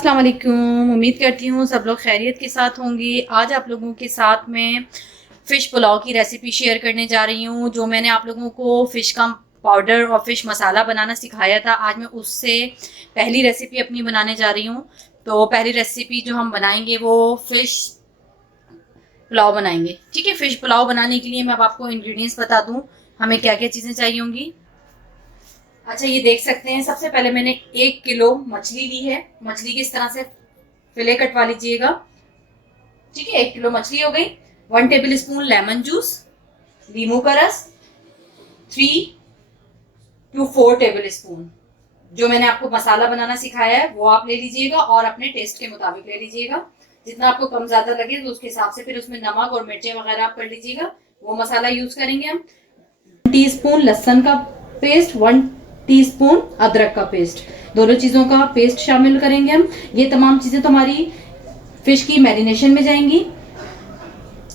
अस्सलाम वालेकुम। उम्मीद करती हूँ सब लोग खैरियत के साथ होंगे। आज आप लोगों के साथ में फ़िश पुलाव की रेसिपी शेयर करने जा रही हूँ। जो मैंने आप लोगों को फ़िश का पाउडर और फ़िश मसाला बनाना सिखाया था, आज मैं उससे पहली रेसिपी अपनी बनाने जा रही हूँ। तो पहली रेसिपी जो हम बनाएंगे वो फ़िश पुलाव बनाएंगे। ठीक है, फ़िश पुलाव बनाने के लिए मैं अब आपको इंग्रेडिएंट्स बता दूँ हमें क्या क्या चीज़ें चाहिए होंगी। अच्छा, ये देख सकते हैं, सबसे पहले मैंने 1 किलो मछली ली है। मछली की इस तरह से फिले कटवा लीजिएगा। ठीक है, 1 किलो मछली हो गई। 1 टेबल स्पून लेमन जूस, नींबू का रस, 3 to 4 टेबल स्पून जो मैंने आपको मसाला बनाना सिखाया है वो आप ले लीजिएगा और अपने टेस्ट के मुताबिक ले लीजिएगा। जितना आपको कम ज्यादा लगे तो उसके हिसाब से फिर उसमें नमक और मिर्चें वगैरह आप कर लीजिएगा, वो मसाला यूज करेंगे हम। टीस्पून लहसुन का पेस्ट, 1 टीस्पून अदरक का पेस्ट, दोनों चीज़ों का पेस्ट शामिल करेंगे हम। ये तमाम चीज़ें तो हमारी फिश की मैरिनेशन में जाएंगी।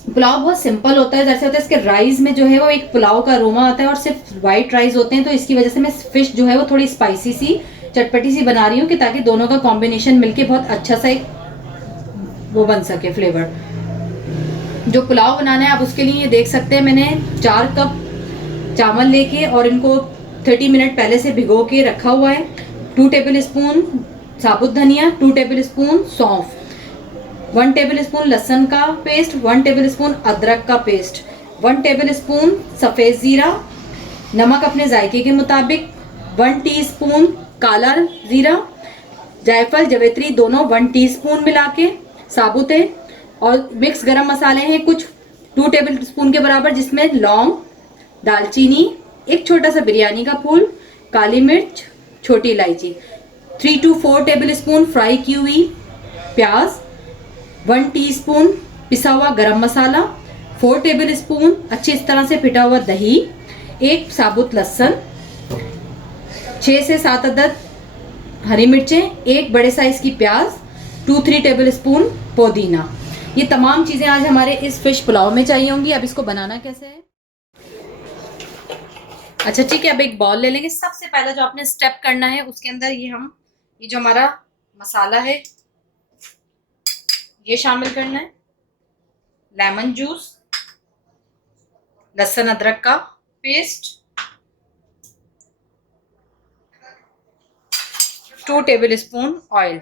पुलाव बहुत सिंपल होता है, जैसे होता है इसके राइस में जो है वो एक पुलाव का अरोमा आता है और सिर्फ वाइट राइस होते हैं, तो इसकी वजह से मैं फिश जो है वो थोड़ी स्पाइसी सी चटपटी सी बना रही हूँ कि ताकि दोनों का कॉम्बिनेशन मिलके बहुत अच्छा सा एक वो बन सके फ्लेवर। जो पुलाव बनाना है आप उसके लिए ये देख सकते हैं, मैंने 4 कप चावल लेके और इनको 30 मिनट पहले से भिगो के रखा हुआ है। 2 टेबल स्पून साबुत धनिया, 2 टेबल स्पून सौंफ, 1 टेबल स्पून लहसुन का पेस्ट, 1 टेबल स्पून अदरक का पेस्ट, 1 टेबल स्पून सफ़ेद ज़ीरा, नमक अपने जायके के मुताबिक, 1 टीस्पून काला ज़ीरा, जायफल जवेत्री दोनों 1 टीस्पून मिला के साबुत है, और मिक्स गरम मसाले हैं कुछ 2 टेबल स्पून के बराबर, जिसमें लौंग, दालचीनी, एक छोटा सा बिरयानी का फूल, काली मिर्च, छोटी इलायची, 3 to 4 टेबल स्पून फ्राई की हुई प्याज, 1 टीस्पून पिसा हुआ गरम मसाला, 4 टेबल स्पून अच्छी इस तरह से फिटा हुआ दही, एक साबुत लहसुन, 6 से 7 अदद हरी मिर्चें, एक बड़े साइज की प्याज, 2-3 टेबल स्पून पुदीना। ये तमाम चीज़ें आज हमारे इस फिश पुलाव में चाहिए होंगी। अब इसको बनाना कैसे है? अच्छा ठीक है, अब एक बॉल ले लेंगे। सबसे पहला जो आपने स्टेप करना है उसके अंदर ये जो हमारा मसाला है ये शामिल करना है। लेमन जूस, लहसुन अदरक का पेस्ट, 2 टेबल स्पून ऑयल।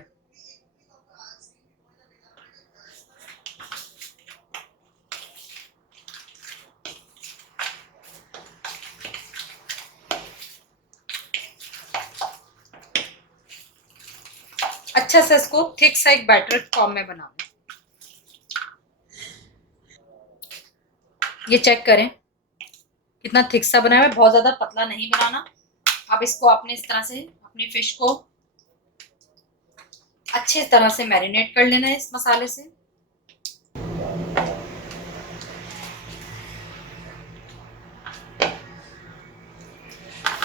अच्छा से इसको थिक सा एक बैटर फॉर्म में बनाना। ये चेक करें कितना थिक सा बना है, बहुत ज्यादा पतला नहीं बनाना। अब इसको आपने इस तरह से अपनी फिश को अच्छे तरह से मैरिनेट कर लेना है इस मसाले से।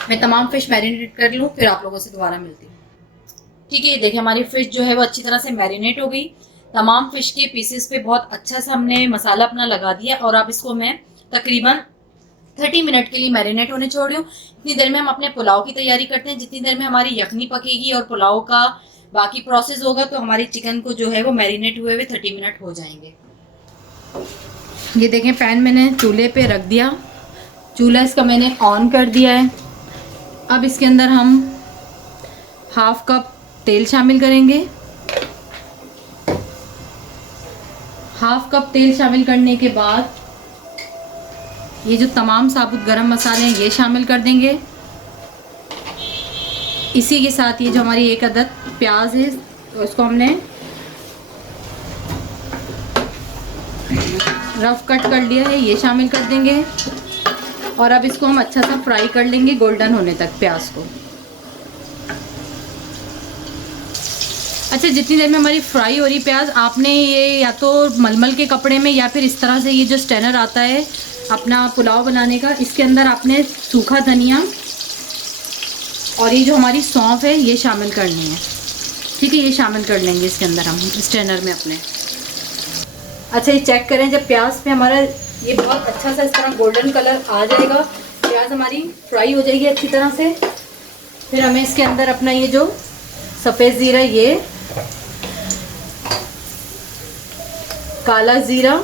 मैं तमाम फिश मैरिनेट कर लूँ फिर आप लोगों से दोबारा मिलती हूँ। ठीक है, ये देखिए हमारी फिश जो है वो अच्छी तरह से मैरिनेट हो गई। तमाम फिश के पीसेस पे बहुत अच्छा सा हमने मसाला अपना लगा दिया और अब इसको मैं तकरीबन 30 मिनट के लिए मैरिनेट होने छोड़ रही हूँ। इतनी देर में हम अपने पुलाव की तैयारी करते हैं। जितनी देर में हमारी यखनी पकेगी और पुलाव का बाकी प्रोसेस होगा तो हमारी चिकन को जो है वो मैरिनेट हुए हुए 30 मिनट हो जाएंगे। ये देखें, पैन मैंने चूल्हे पे रख दिया, चूल्हा इसका मैंने ऑन कर दिया है। अब इसके अंदर हम 1/2 कप तेल शामिल करेंगे। 1/2 कप तेल शामिल करने के बाद ये जो तमाम साबुत गरम मसाले हैं ये शामिल कर देंगे। इसी के साथ ये जो हमारी एक अदद प्याज है तो इसको हमने रफ कट कर लिया है, ये शामिल कर देंगे और अब इसको हम अच्छा सा फ्राई कर लेंगे गोल्डन होने तक प्याज को। अच्छा, जितनी देर में हमारी फ्राई हो रही प्याज, आपने ये या तो मलमल के कपड़े में या फिर इस तरह से ये जो स्टैनर आता है अपना पुलाव बनाने का, इसके अंदर आपने सूखा धनिया और ये जो हमारी सौंफ है ये शामिल करनी है। ठीक है, ये शामिल कर लेंगे इसके अंदर हम स्टैनर में अपने। अच्छा, ये चेक करें, जब प्याज पे हमारा ये बहुत अच्छा सा इस तरह गोल्डन कलर आ जाएगा, प्याज हमारी फ्राई हो जाएगी अच्छी तरह से, फिर हमें इसके अंदर अपना ये जो सफ़ेद ज़ीरा ये काला ज़ीरा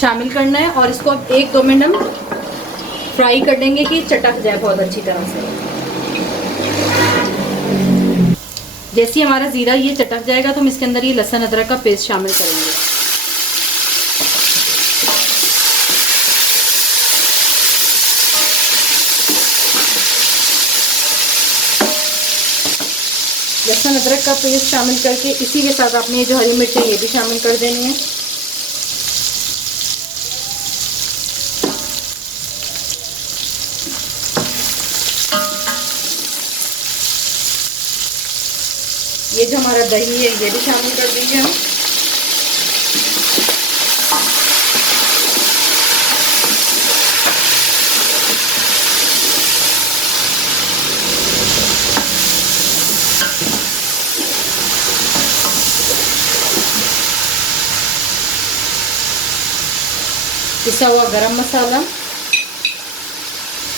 शामिल करना है और इसको अब 1-2 मिनट हम फ्राई कर लेंगे कि चटक जाए बहुत अच्छी तरह से। जैसे ही हमारा ज़ीरा ये चटक जाएगा तो हम इसके अंदर ये लहसुन अदरक का पेस्ट शामिल करेंगे। लहसुन अदरक का पेस्ट शामिल करके इसी के साथ आपने ये जो हरी मिर्चें ये भी शामिल कर देनी है। ये जो हमारा दही है ये भी शामिल कर दीजिए हम। पिसा हुआ गरम मसाला,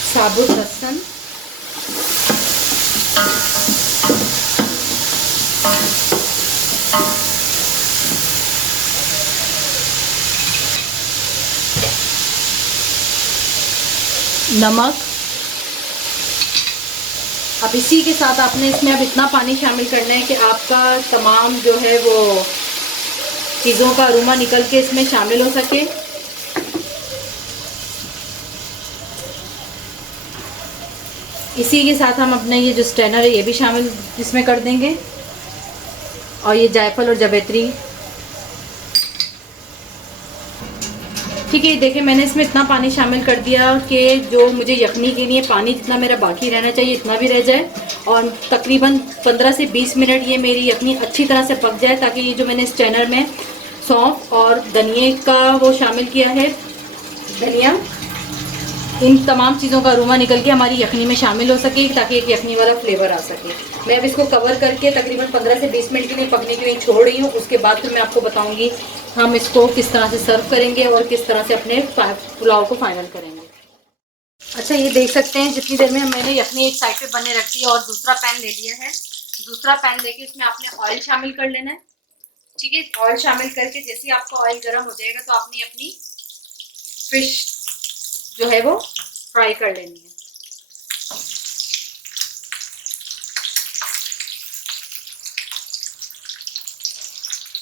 साबुत लहसुन, नमक। अब इसी के साथ आपने इसमें अब इतना पानी शामिल करना है कि आपका तमाम जो है वो चीज़ों का अरोमा निकल के इसमें शामिल हो सके। इसी के साथ हम अपना ये जो स्ट्रेनर है ये भी शामिल इसमें कर देंगे और ये जायफल और जावित्री। ठीक है, देखिए मैंने इसमें इतना पानी शामिल कर दिया कि जो मुझे यखनी के लिए पानी जितना मेरा बाकी रहना चाहिए इतना भी रह जाए और तकरीबन 15 से 20 मिनट ये मेरी यखनी अच्छी तरह से पक जाए, ताकि ये जो मैंने स्ट्रेनर में सौंफ और धनिए का वो शामिल किया है, धनिया, इन तमाम चीज़ों का अरोमा निकल के हमारी यखनी में शामिल हो सके, ताकि एक यखनी वाला फ्लेवर आ सके। मैं अब इसको कवर करके तकरीबन 15 से 20 मिनट के लिए पकने के लिए छोड़ रही हूँ। उसके बाद फिर मैं आपको बताऊँगी हम इसको किस तरह से सर्व करेंगे और किस तरह से अपने पुलाव को फाइनल करेंगे। अच्छा, ये देख सकते हैं जितनी देर में मैंने यखनी एक साइड पे बने रख दी और दूसरा पैन ले लिया है। दूसरा पैन लेके इसमें आपने ऑयल शामिल कर लेना है। ठीक है, ऑयल शामिल करके जैसे ही आपका ऑयल गर्म हो जाएगा तो आपने अपनी फिश जो है वो फ्राई कर लेनी है।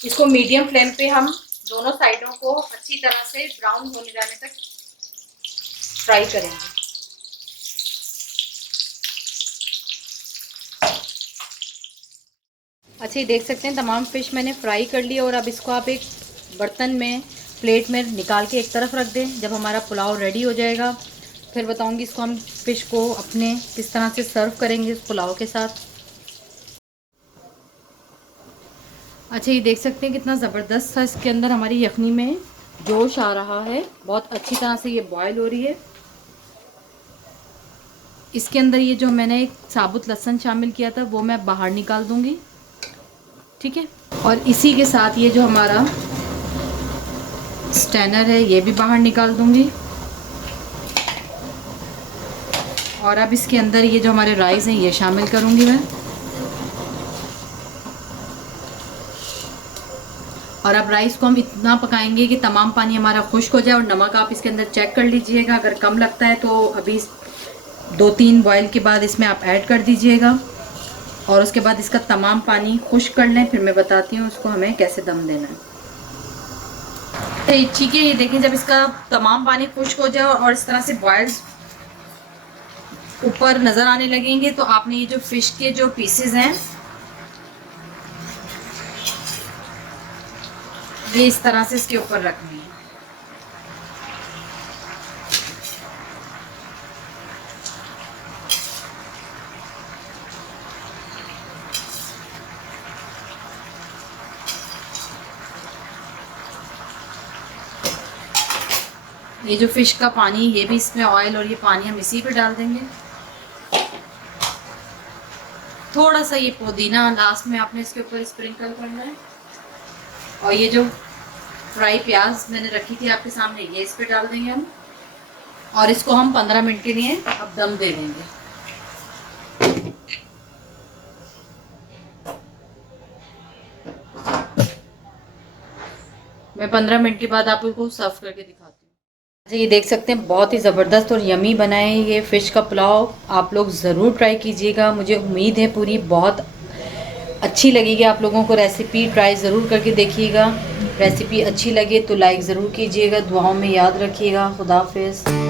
इसको मीडियम फ्लेम पे हम दोनों साइडों को अच्छी तरह से ब्राउन होने जाने तक फ्राई करेंगे। अच्छा, ये देख सकते हैं तमाम फिश मैंने फ्राई कर ली और अब इसको आप एक बर्तन में प्लेट में निकाल के एक तरफ रख दें। जब हमारा पुलाव रेडी हो जाएगा फिर बताऊंगी इसको हम फिश को अपने किस तरह से सर्व करेंगे इस पुलाव के साथ। अच्छा, ये देख सकते हैं कितना ज़बरदस्त सा इसके अंदर हमारी यखनी में जोश आ रहा है, बहुत अच्छी तरह से ये बॉयल हो रही है। इसके अंदर ये जो मैंने एक साबुत लहसुन शामिल किया था वो मैं बाहर निकाल दूंगी। ठीक है, और इसी के साथ ये जो हमारा स्ट्रेनर है ये भी बाहर निकाल दूंगी। और अब इसके अंदर ये जो हमारे राइस हैं ये शामिल करूंगी मैं। और अब राइस को हम इतना पकाएंगे कि तमाम पानी हमारा खुश्क हो जाए। और नमक आप इसके अंदर चेक कर लीजिएगा, अगर कम लगता है तो अभी 2-3 बॉयल के बाद इसमें आप ऐड कर दीजिएगा। और उसके बाद इसका तमाम पानी खुश्क कर लें, फिर मैं बताती हूँ उसको हमें कैसे दम देना है। ठीक है, ये देखें जब इसका तमाम पानी खुश्क हो जाए और इस तरह से बॉयल्स ऊपर नज़र आने लगेंगे तो आपने ये जो फिश के जो पीसेस हैं ये इस तरह से इसके ऊपर रखनी है। ये जो फिश का पानी ये भी इसमें ऑयल और ये पानी हम इसी पे डाल देंगे। थोड़ा सा ये पुदीना लास्ट में आपने इसके ऊपर स्प्रिंकल करना है। और ये जो फ्राई प्याज मैंने रखी थी आपके सामने ये इस पे डाल देंगे हम। और इसको हम 15 मिनट के लिए अब दम दे देंगे। मैं 15 मिनट के बाद आपको सर्व करके दिखाती हूँ। अच्छा, ये देख सकते हैं बहुत ही ज़बरदस्त और यमी बना है ये फ़िश का पुलाव। आप लोग ज़रूर ट्राई कीजिएगा, मुझे उम्मीद है पूरी बहुत अच्छी लगेगी आप लोगों को रेसिपी। ट्राई ज़रूर करके देखिएगा। रेसिपी अच्छी लगे तो लाइक ज़रूर कीजिएगा, दुआओं में याद रखिएगा। खुदा हाफिज़।